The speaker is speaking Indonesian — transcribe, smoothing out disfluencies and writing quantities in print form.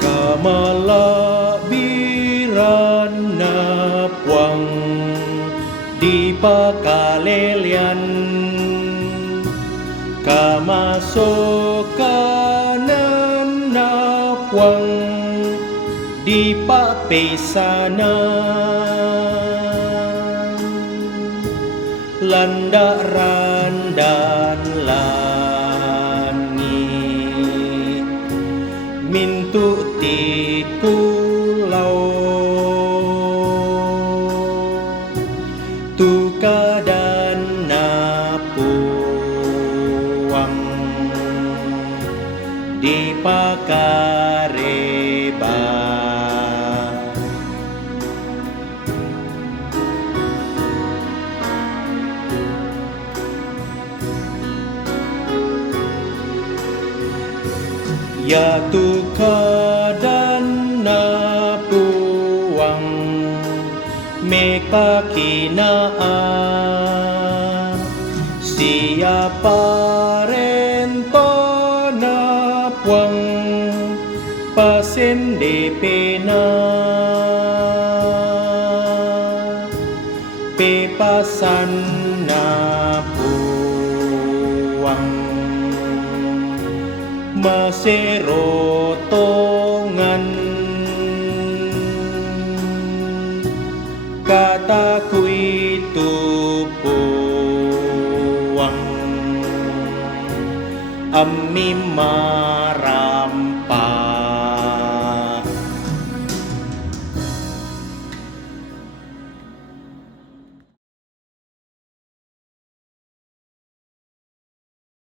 Kamalabiran na puang di pakalelian, kamasokanan na puang di papesanan, landaran dan langit mintu ti pulau, tuka dan napuang di pakareba. Ya tuka dan napuang mekakinaan, siapa rento napuang pasende pena, pepasan napuang maserotongan, katakuy tupuang amima